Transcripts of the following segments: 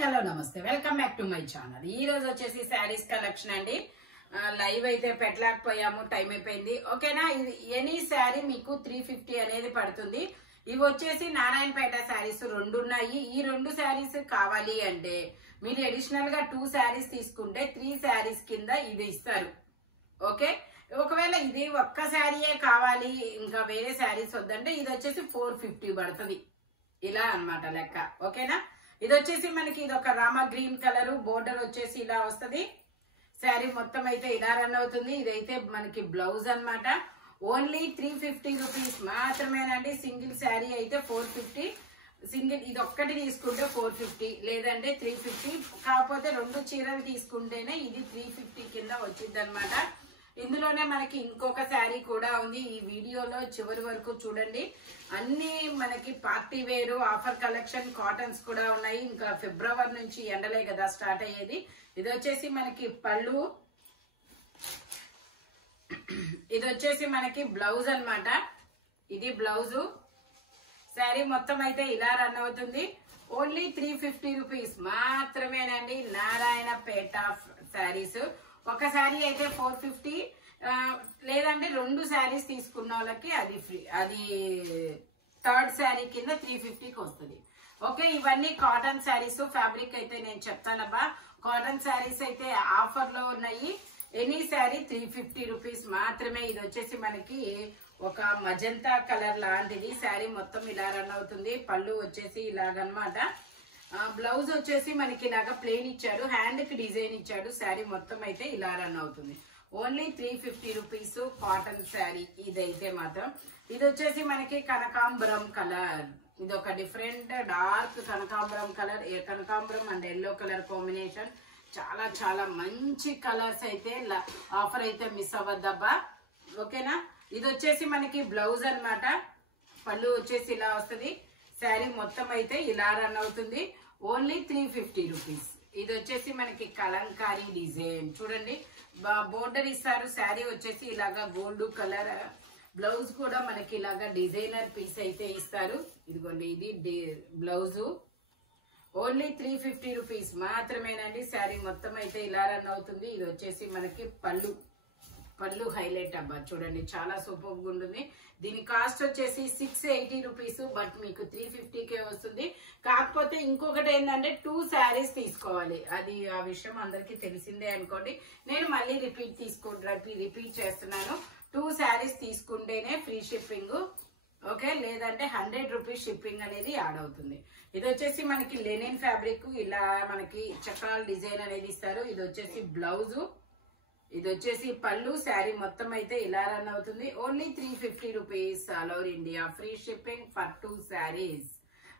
Hello నమస్తే welcome back to my channel. ఈ రోజు వచ్చేసి శారీస్ కలెక్షన్ అండి. లైవ్ అయితే పెట్టలేకపోయాము, టైం అయిపోయింది. ఓకేనా, ఇది ఎనీ శారీ మీకు 350 అనేది పడుతుంది. ఇవి వచ్చేసి నారాయణపేట శారీస్ రెండు ఉన్నాయి. ఈ రెండు శారీస్ కావాలి అంటే మీరు అడిషనల్ గా 2 శారీస్ తీసుకుంటే 3 శారీస్ కింద ఇది ఇస్తారు. ఓకే, ఒకవేళ ఇది ఒక్క శారీయే కావాలి ఇంకా వేరే శారీస్ వద్దంటే ఇది వచ్చేసి 450 పడుతుంది. ఇలా అన్నమాట లెక్క. ఓకేనా, ఇది వచ్చేసి మనకి ఇది ఒక రామా గ్రీన్ కలర్ బోర్డర్ వచ్చేసి ఇలా వస్తుంది. శారీ మొత్తం అయితే ఇలా రన్ అవుతుంది. ఇదైతే మనకి బ్లౌజ్ అన్నమాట. ఓన్లీ 350 రూపీస్ మాత్రమేనండి. సింగిల్ శారీ అయితే 450, సింగిల్ ఇది ఒక్కటి తీసుకుంటే 450 లేదంటే 350. కాకపోతే 2 చీరలు తీసుకుంటేనే ఇది 350 కింద వచ్చింది అనమాట. ఇందులోనే మనకి ఇంకొక శారీ కూడా ఉంది. ఈ వీడియోలో చివరి వరకు చూడండి. అన్ని మనకి పార్టీ వేరు ఆఫర్ కలెక్షన్ కాటన్స్ కూడా ఉన్నాయి. ఇంకా ఫిబ్రవరి నుంచి ఎండలే కదా స్టార్ట్ అయ్యేది. ఇది వచ్చేసి మనకి పళ్ళు, ఇది వచ్చేసి మనకి బ్లౌజ్ అన్నమాట. ఇది బ్లౌజు. శారీ మొత్తం అయితే ఇలా రన్ అవుతుంది. ఓన్లీ 350 రూపీస్ మాత్రమేనండి. నారాయణపేట శారీస్. ఒక శారీ అయితే 450, లేదంటే 2 శారీస్ తీసుకున్న వాళ్ళకి అది ఫ్రీ. అది థర్డ్ శారీ కింద 350కి వస్తుంది. ఓకే, ఇవన్నీ కాటన్ శారీస్. ఫ్యాబ్రిక్ అయితే నేను చెప్తానబ్బా. కాటన్ శారీస్ అయితే ఆఫర్ లో ఉన్నాయి. ఎనీ శారీ 350 రూపీస్ మాత్రమే. ఇది వచ్చేసి మనకి ఒక మజంతా కలర్ లాంటిది. శారీ మొత్తం ఇలా రన్ అవుతుంది. పళ్ళు వచ్చేసి ఇలాగనమాట. బ్లౌజ్ వచ్చేసి మనకి ఇలాగా ప్లెయిన్ ఇచ్చాడు, హ్యాండ్ కి డిజైన్ ఇచ్చాడు. శారీ మొత్తం అయితే ఇలా రన్ అవుతుంది. ఓన్లీ 350 రూపీస్ కాటన్ శారీ ఇదైతే మాత్రం. ఇది వచ్చేసి మనకి కనకాంబరం కలర్. ఇది ఒక డిఫరెంట్ డార్క్ కనకాంబరం కలర్. కనకాంబరం అండ్ ఎల్లో కలర్ కాంబినేషన్. చాలా చాలా మంచి కలర్స్ అయితే ఆఫర్ అయితే మిస్ అవ్వద్దబ్బా. ఓకేనా, ఇది వచ్చేసి మనకి బ్లౌజ్ అన్నమాట. పళ్ళు వచ్చేసి ఇలా వస్తుంది. శారీ మొత్తం అయితే ఇలా రన్ అవుతుంది. Only 350 rupees. ఇది వచ్చేసి మనకి కలంకారీ డిజైన్ చూడండి. బోర్డర్ ఇస్తారు. శారీ వచ్చేసి ఇలాగా గోల్డ్ కలర్. బ్లౌజ్ కూడా మనకి ఇలాగా డిజైనర్ పీస్ అయితే ఇస్తారు. ఇదిగోండి, ఇది బ్లౌజు. ఓన్లీ 350 రూపీస్ మాత్రమేనండి. శారీ మొత్తం అయితే ఇలా రన్ అవుతుంది. ఇది వచ్చేసి మనకి పళ్ళు. పళ్ళు హైలైట్ అబ్బా చూడండి, చాలా సూపర్ గా ఉంటుంది. దీని కాస్ట్ వచ్చేసి 680 రూపీస్. బట్ మీకు 350కే వస్తుంది. కాకపోతే ఇంకొకటి ఏంటంటే 2 శారీస్ తీసుకోవాలి. అది ఆ విషయం అందరికి తెలిసిందే అనుకోండి. నేను మళ్ళీ రిపీట్ చేస్తున్నాను. 2 శారీస్ తీసుకుంటేనే ఫ్రీ షిప్పింగ్. ఓకే, లేదంటే 100 రూపీస్ షిప్పింగ్ అనేది యాడ్ అవుతుంది. ఇది వచ్చేసి మనకి లెనిన్ ఫ్యాబ్రిక్. ఇలా మనకి చక్రాల డిజైన్ అనేది ఇస్తారు. ఇది వచ్చేసి బ్లౌజు. ఇది వచ్చేసి పళ్ళు. శారీ మొత్తం అయితే ఇలా రన్ అవుతుంది. Only 350 rupees all over India. Free shipping for 2 saris.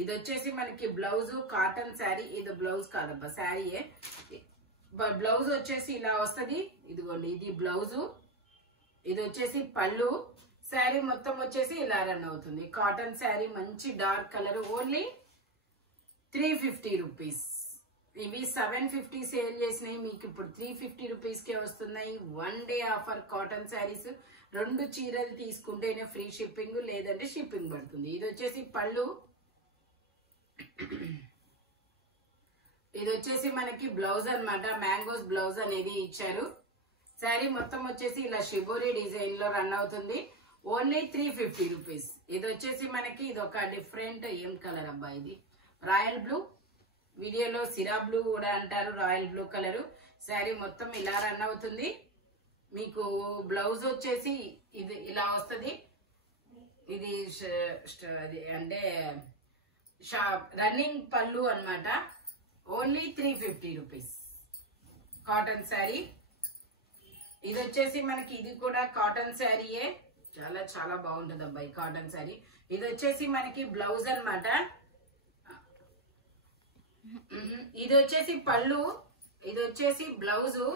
ఇది వచ్చేసి మనకి బ్లౌజ్. కాటన్ శారీ. ఇది బ్లౌజ్ కాదబ్బా, శారీయే. బ్లౌజ్ వచ్చేసి ఇలా వస్తుంది. ఇదిగోండి, ఇది బ్లౌజు. ఇది వచ్చేసి పళ్ళు. శారీ మొత్తం వచ్చేసి ఇలా రన్ అవుతుంది. కాటన్ శారీ, మంచి డార్క్ కలర్. Only 350 rupees. ఇవి 750 సేల్ చేసినాయి. మీకు ఇప్పుడు 350 రూపీస్కే వస్తున్నాయి. 1 డే ఆఫర్ కాటన్ శారీస్. 2 చీరలు తీసుకుంటేనే ఫ్రీ షిప్పింగ్, లేదంటే షిప్పింగ్ పడుతుంది. ఇది వచ్చేసి పళ్ళు. ఇది వచ్చేసి మనకి బ్లౌజ్ అన్నమాట. మ్యాంగోస్ బ్లౌజ్ అనేది ఇచ్చారు. శారీ మొత్తం వచ్చేసి ఇలా షిబోరి డిజైన్ లో రన్ అవుతుంది. Only 350 rupees. ఇది వచ్చేసి మనకి ఇది ఒక డిఫరెంట్ ఏం కలర్ అబ్బా, ఇది రాయల్ బ్లూ. వీడియోలో సిరా బ్లూ కూడా అంటారు, రాయల్ బ్లూ కలరు. శారీ మొత్తం ఇలా రన్ అవుతుంది. మీకు బ్లౌజ్ వచ్చేసి ఇది ఇలా వస్తుంది. ఇది అంటే రన్నింగ్ పళ్ళు అన్నమాట. Only 350 rupees cotton sari. ఇది వచ్చేసి మనకి ఇది కూడా కాటన్ శారీయే. చాలా చాలా బాగుంటుంది అబ్బాయి కాటన్ శారీ. ఇది వచ్చేసి మనకి బ్లౌజ్ అన్నమాట. ఇది వచ్చేసి పళ్ళు. ఇది వచ్చేసి బ్లౌజు.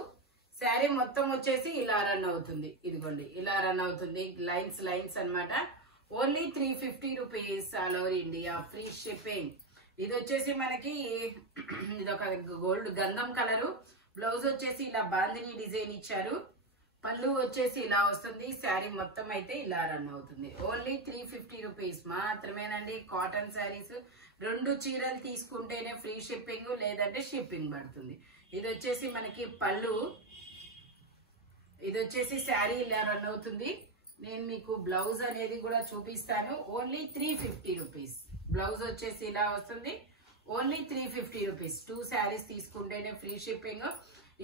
శారీ మొత్తం వచ్చేసి ఇలా రన్ అవుతుంది. ఇదిగోండి, ఇలా రన్ అవుతుంది. లైన్స్ లైన్స్ అన్నమాట. Only 350 rupees all over India. Free shipping. ఇది వచ్చేసి మనకి ఇది ఒక గోల్డ్ గంధం కలరు. బ్లౌజ్ వచ్చేసి ఇలా బాందిని డిజైన్ ఇచ్చారు. పళ్ళు వచ్చేసి ఇలా వస్తుంది. శారీ మొత్తం అయితే ఇలా రన్ అవుతుంది. ఓన్లీ 350 రూపీస్ మాత్రమేనండి. కాటన్ శారీస్ 2 చీరలు తీసుకుంటేనే ఫ్రీ షిప్పింగ్, లేదంటే షిప్పింగ్ పడుతుంది. ఇది వచ్చేసి మనకి పళ్ళు, ఇది వచ్చేసి శారీ ఇలా రన్ అవుతుంది. నేను మీకు బ్లౌజ్ అనేది కూడా చూపిస్తాను. Only 350 rupees. బ్లౌజ్ వచ్చేసి ఇలా వస్తుంది. Only 350 rupees. 2 శారీస్ తీసుకుంటేనే ఫ్రీ షిప్పింగ్.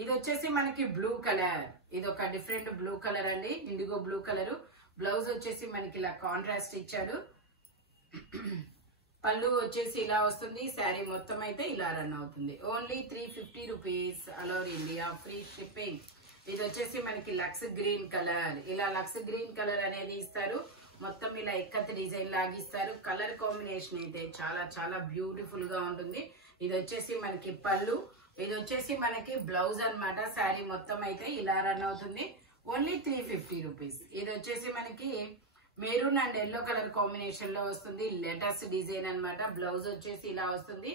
ఇది వచ్చేసి మనకి బ్లూ కలర్, ఇది ఒక డిఫరెంట్ బ్లూ కలర్ అండి, ఇండిగో బ్లూ కలర్. బ్లౌజ్ వచ్చేసి మనకి ఇలా కాంట్రాస్ట్ ఇచ్చాడు. పళ్ళు వచ్చేసి ఇలా వస్తుంది. శారీ మొత్తం అయితే ఇలా రన్ అవుతుంది. Only 350 rupees. All over India free shipping. ఇది వచ్చేసి మనకి లక్స్ గ్రీన్ కలర్. ఇలా లక్స్ గ్రీన్ కలర్ అనేది ఇస్తారు. మొత్తం ఇలా ఎక్కత్ డిజైన్ లాగిస్తారు. కలర్ కాంబినేషన్ అయితే చాలా చాలా బ్యూటిఫుల్ గా ఉంటుంది. ఇది వచ్చేసి మనకి పళ్ళు, ఇది వచ్చేసి మనకి బ్లౌజ్ అన్నమాట. శారీ మొత్తం అయితే ఇలా రన్ అవుతుంది. Only 350 rupees. ఇది వచ్చేసి మనకి maroon and yellow colour combination లో వస్తుంది. లెటర్స్ డిజైన్ అన్నమాట. బ్లౌజ్ వచ్చేసి ఇలా వస్తుంది.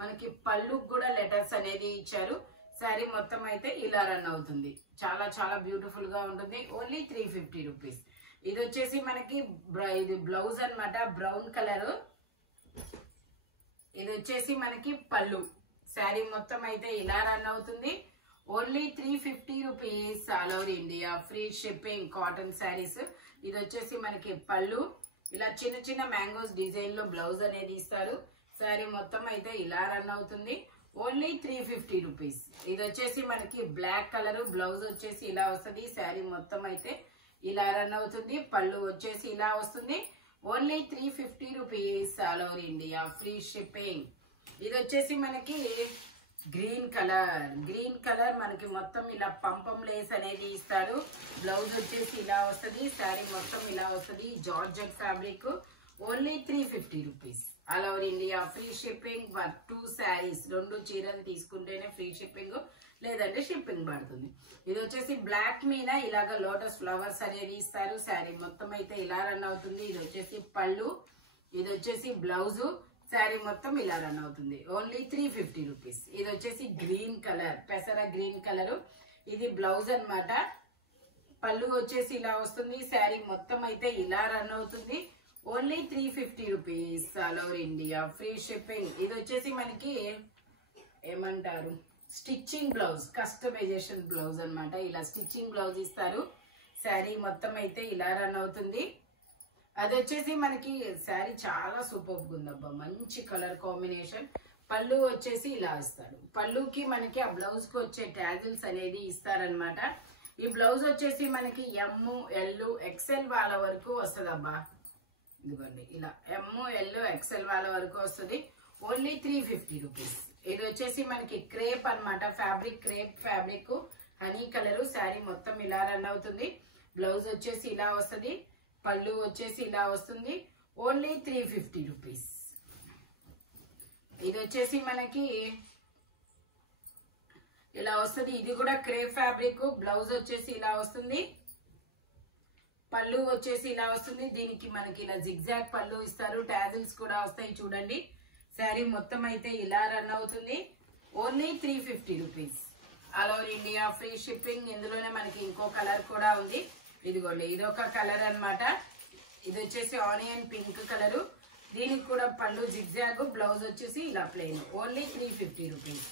మనకి పళ్ళు కూడా లెటర్స్ అనేది ఇచ్చారు. శారీ మొత్తం అయితే ఇలా రన్ అవుతుంది. చాలా చాలా బ్యూటిఫుల్ గా ఉంటుంది. Only 350 rupees. ఇది వచ్చేసి మనకి ఇది బ్లౌజ్ అన్నమాట, బ్రౌన్ కలర్. ఇది వచ్చేసి మనకి పళ్ళు. శారీ మొత్తం అయితే ఇలా రన్ అవుతుంది. Only 350 rupees. All over India free shipping. Cotton saris. ఇది వచ్చేసి మనకి పళ్ళు. ఇలా చిన్న చిన్న మ్యాంగోస్ డిజైన్ లో బ్లౌజ్ అనేది ఇస్తారు. శారీ మొత్తం అయితే ఇలా రన్ అవుతుంది. Only 350 rupees. ఇది వచ్చేసి మనకి బ్లాక్ కలర్. బ్లౌజ్ వచ్చేసి ఇలా వస్తుంది. శారీ మొత్తం అయితే ఇలా రన్ అవుతుంది. పళ్ళు వచ్చేసి ఇలా వస్తుంది. Only 350 rupees. All over India free shipping. ఇది వచ్చేసి మనకి గ్రీన్ కలర్. గ్రీన్ కలర్ మనకి మొత్తం ఇలా పంపం లేస్ అనేది ఇస్తారు. బ్లౌజ్ వచ్చేసి ఇలా వస్తుంది. శారీ మొత్తం ఇలా వస్తుంది. Georgette fabric. Only 350 rupees. All over India free shipping for 2 saris. 2 చీరలు తీసుకుంటేనే ఫ్రీ షిప్పింగ్, లేదంటే షిప్పింగ్ పడుతుంది. ఇది వచ్చేసి బ్లాక్ మీద ఇలాగ లోటస్ ఫ్లవర్స్ అనేది ఇస్తారు. శారీ మొత్తం అయితే ఇలా రన్ అవుతుంది. ఇది వచ్చేసి పళ్ళు, ఇది వచ్చేసి బ్లౌజ్. శారీ మొత్తం ఇలా రన్ అవుతుంది. Only 350 rupees. ఇది వచ్చేసి గ్రీన్ కలర్, పెసర గ్రీన్ కలర్. ఇది బ్లౌజ్ అన్నమాట. పళ్ళు వచ్చేసి ఇలా వస్తుంది. శారీ మొత్తం అయితే ఇలా రన్ అవుతుంది. Only 350 rupees. All over India free shipping. ఇది వచ్చేసి మనకి ఏమంటారు, స్టిచ్చింగ్ బ్లౌజ్, కస్టమైజేషన్ బ్లౌజ్ అన్నమాట. ఇలా స్టిచ్చింగ్ బ్లౌజ్ ఇస్తారు. శారీ మొత్తం అయితే ఇలా రన్ అవుతుంది. అది వచ్చేసి మనకి శారీ చాలా సూపర్ ఉందబ్బా, మంచి కలర్ కాంబినేషన్. పళ్ళు వచ్చేసి ఇలా ఇస్తారు. పళ్ళుకి మనకి ఆ బ్లౌజ్ కి వచ్చే టాజిల్స్ అనేది ఇస్తారనమాట. ఈ బ్లౌజ్ వచ్చేసి మనకి ఎమ్, ఎల్, ఎక్సెల్ వాళ్ళ వరకు వస్తుంది అబ్బా. ఇదిగోండి ఇలా ఎమ్, ఎల్, ఎక్సెల్ వాళ్ళ వరకు వస్తుంది. Only 350 rupees. ఇది వచ్చేసి మనకి క్రేప్ అన్నమాట. Fabric crepe fabric, honey colour. Sari మొత్తం ఇలా రన్ అవుతుంది. బ్లౌజ్ వచ్చేసి ఇలా వస్తుంది. పళ్ళు వచ్చేసి ఇలా వస్తుంది. Only 350 rupees. ఇది వచ్చేసి మనకి ఇలా వస్తుంది. ఇది కూడా క్రేప్ ఫ్యాబ్రిక్. బ్లౌజ్ వచ్చేసి ఇలా వస్తుంది. పళ్ళు వచ్చేసి ఇలా వస్తుంది. దీనికి మనకి ఇలా జిగ్జాగ్ పళ్ళు ఇస్తారు. టాజిల్స్ కూడా వస్తాయి చూడండి. శారీ మొత్తం అయితే ఇలా రన్ అవుతుంది. Only 350 rupees. All over India free shipping. ఇందులోనే మనకి ఇంకో కలర్ కూడా ఉంది. ఇదిగోండి, ఇది ఒక కలర్ అన్నమాట. ఇది వచ్చేసి ఆనియన్ పింక్ కలర్. దీనికి కూడా పళ్ళు జిగ్జాగ్, బ్లౌజ్ వచ్చేసి ఇలా ప్లెయిన్. Only 350 rupees.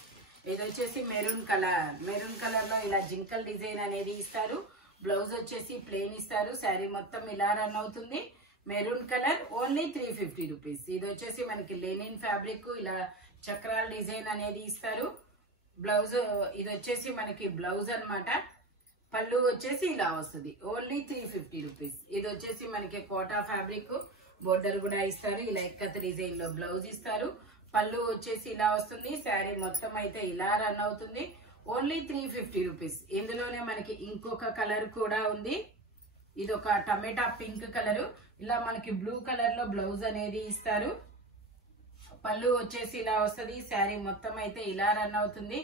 ఇది వచ్చేసి మెరూన్ కలర్. మెరూన్ కలర్ లో ఇలా జింకల్ డిజైన్ అనేది ఇస్తారు. బ్లౌజ్ వచ్చేసి ప్లెయిన్ ఇస్తారు. శారీ మొత్తం ఇలా రన్ అవుతుంది. Maroon colour. Only 350 rupees. ఇది వచ్చేసి మనకి లెనిన్ ఫ్యాబ్రిక్. ఇలా చక్రాల డిజైన్ అనేది ఇస్తారు. బ్లౌజ్ ఇది వచ్చేసి మనకి బ్లౌజ్ అన్నమాట. పళ్ళు వచ్చేసి ఇలా వస్తుంది. Only 350 rupees. ఇది వచ్చేసి మనకి కోటా ఫ్యాబ్రిక్. బోర్డర్ కూడా ఇస్తారు. ఇలా ఎక్కత్ డిజైన్ లో బ్లౌజ్ ఇస్తారు. పళ్ళు వచ్చేసి ఇలా వస్తుంది. శారీ మొత్తం అయితే ఇలా రన్ అవుతుంది. Only 350 rupees. ఇందులోనే మనకి ఇంకొక కలర్ కూడా ఉంది. ఇది ఒక టమాటా పింక్ కలర్. ఇలా మనకి బ్లూ కలర్ లో బ్లౌజ్ అనేది ఇస్తారు. పళ్ళు వచ్చేసి ఇలా వస్తుంది. శారీ మొత్తం అయితే ఇలా రన్ అవుతుంది.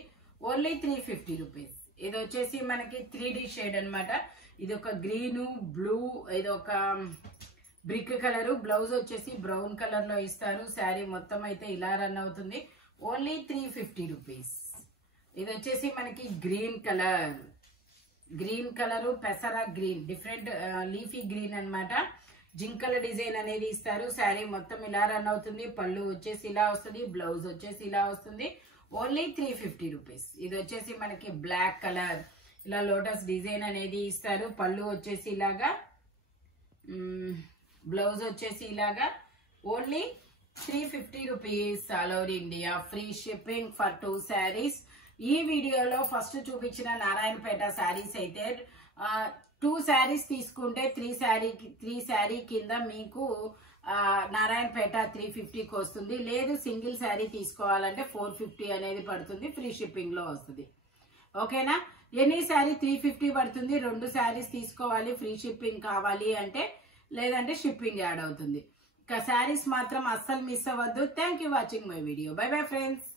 Only 350 rupees. ఇది వచ్చేసి మనకి 3D షేడ్ అన్నమాట. ఇది ఒక గ్రీన్, బ్లూ, ఇది ఒక బ్రిక్ కలర్. బ్లౌజ్ వచ్చేసి బ్రౌన్ కలర్ లో ఇస్తారు. శారీ మొత్తం అయితే ఇలా రన్ అవుతుంది. Only 350 rupees. ఇది వచ్చేసి మనకి గ్రీన్ కలర్. గ్రీన్ కలర్, పెసరా గ్రీన్, డిఫరెంట్ లీఫీ గ్రీన్ అన్నమాట. జింకల డిజైన్ అనేది ఇస్తారు. శారీ మొత్తం ఇలా రన్ అవుతుంది. పళ్ళు వచ్చేసి ఇలా వస్తుంది. బ్లౌజ్ వచ్చేసి ఇలా వస్తుంది. Only 350 rupees. ఇది వచ్చేసి మనకి బ్లాక్ కలర్ ఇలా లోటస్ డిజైన్ అనేది ఇస్తారు. పళ్ళు వచ్చేసి ఇలాగా, బ్లౌజ్ వచ్చేసి ఇలాగా. Only 350 rupees. All over India free shipping for 2 saris. ఈ వీడియోలో ఫస్ట్ చూపించిన నారాయణపేట శారీస్ అయితే 2 శారీస్ తీసుకుంటే 3 శారీ కింద మీకు నారాయణపేట 350కి వస్తుంది. లేదు సింగిల్ శారీ తీసుకోవాలంటే 450 అనేది పడుతుంది. ఫ్రీ షిప్పింగ్ లో వస్తుంది. ఓకేనా? ఎనీ శారీ 350 పడుతుంది. 2 శారీస్ తీసుకోవాలి, ఫ్రీ షిప్పింగ్ కావాలి అంటే, లేదంటే షిప్పింగ్ యాడ్ అవుతుంది. శారీస్ మాత్రం అస్సలు మిస్ అవ్వద్దు. Thank you watching my video. By bye friends.